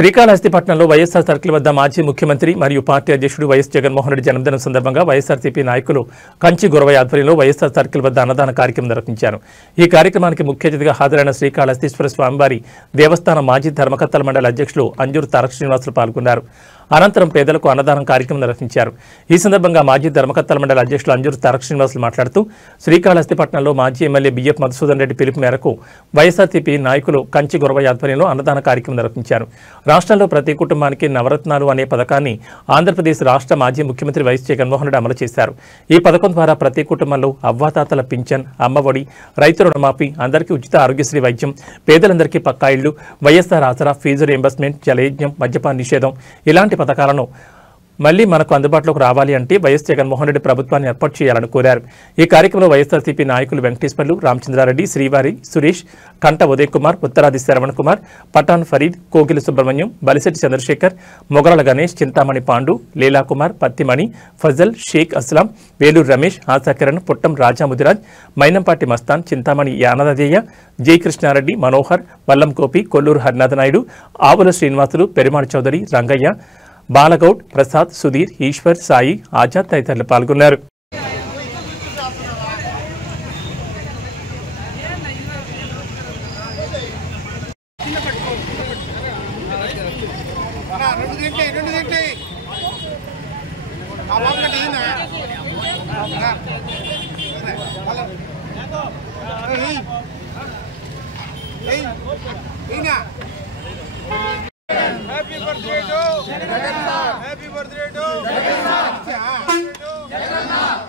శ్రీకాళహస్తిపట్నంలో YSR circle వద్ద మాజీ ముఖ్యమంత్రి మరియు పార్టీ అధ్యక్షుడు వైఎస్ జగన్మోహన్ రెడ్డి జన్మదినం సందర్భంగా వైఎస్ఆర్సీపీ నాయకులు కంచి గురవయ్య ఆధ్వర్యంలో వైఎస్ఆర్ సర్కిల్ వద్ద అన్నదాన కార్యక్రమం నిర్వహించారు. ఈ కార్యక్రమానికి ముఖ్య అతిథిగా హాజరైన శ్రీకాళహస్తీశ్వర స్వామివారి దేవస్థానం మాజీ ధర్మకర్తల మండలి అధ్యక్షులు అంజూరు తారక శ్రీనివాసులు పాల్గొన్నారు. అనంతరం పేదలకు అన్నదానం కార్యక్రమం నిర్వహించారు. ఈ సందర్భంగా మాజీ ధర్మకర్తల మండలి అధ్యక్షులు అంజూరు తారక శ్రీనివాసులు మాట్లాడుతూ శ్రీకాళహస్తిపట్నంలో మాజీ ఎమ్మెల్యే బిఎఫ్ మధుసూదన్ రెడ్డి పిలుపు మేరకు వైఎస్ఆర్సీపీ నాయకులు కంచి గురవయ్య ఆధ్వర్యంలో అన్నదాన కార్యక్రమం నిర్వహించారు. రాష్ట్రంలో ప్రతి కుటుంబానికి నవరత్నాలు అనే పథకాన్ని ఆంధ్రప్రదేశ్ రాష్ట్ర మాజీ ముఖ్యమంత్రి వైఎస్ జగన్మోహన్ రెడ్డి అమలు చేశారు. ఈ పథకం ద్వారా ప్రతి కుటుంబంలో అవ్వాతాతల పింఛన్, అమ్మఒడి, రైతు రుణమాఫీ, అందరికీ ఉచిత ఆరోగ్యశ్రీ వైద్యం, పేదలందరికీ పక్కా ఇళ్లు, వైఎస్ఆర్ ఆసరా, ఫీజు రీయింబర్స్మెంట్, జలయజ్ఞం, మద్యపాన నిషేధం ఇలాంటి పథకాలను మళ్లీ మనకు అందుబాటులోకి రావాలి అంటే వైఎస్ జగన్మోహన్ రెడ్డి ప్రభుత్వాన్ని ఏర్పాటు చేయాలని కోరారు. ఈ కార్యక్రమంలో వైఎస్ఆర్సీపీ నాయకులు వెంకటేశ్వర్లు, రామచంద్రారెడ్డి, శ్రీవారి సురేష్, కంట ఉదయ్ కుమార్, ఉత్తరాది శరవణ్ కుమార్, పఠాన్ ఫరీద్, కోగిలి సుబ్రహ్మణ్యం, బలిశెట్టి చంద్రశేఖర్, మొగరాల గణేష్, చింతామణి పాండు, లీలాకుమార్, పత్తిమణి, ఫజల్, షేక్ అస్లాం, వేలూరు రమేష్, ఆశాకిరణ్, పుట్టం రాజా ముదిరాజ్, మైనంపాటి మస్తాన్, చింతామణి యానదయ్య, జయకృష్ణారెడ్డి, మనోహర్, వల్లం గోపి, కొల్లూరు హరినాథ నాయుడు, ఆవుల శ్రీనివాసులు, పెరుమాళ్ చౌదరి, రంగయ్య, బాలగౌడ్, ప్రసాద్, సుధీర్, ఈశ్వర్, సాయి, ఆజాద్ తదితరులు పాల్గొన్నారు. Happy birthday to Jagannath. Happy birthday to Jagannath. Happy birthday to Jagannath.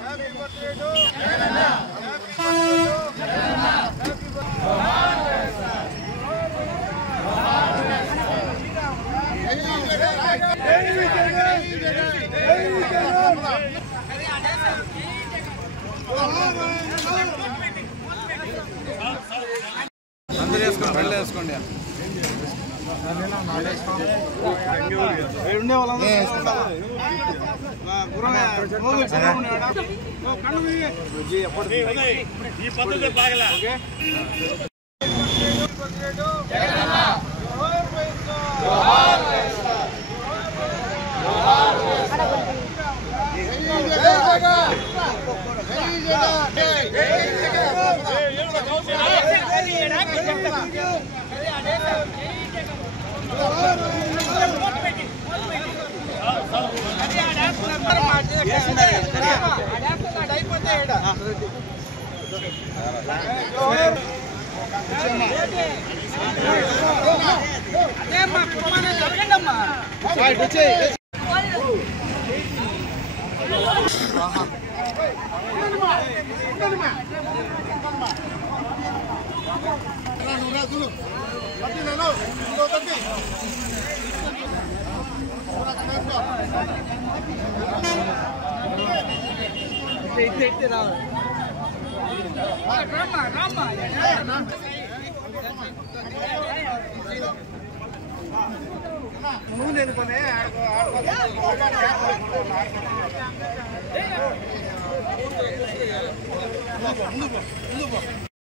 Happy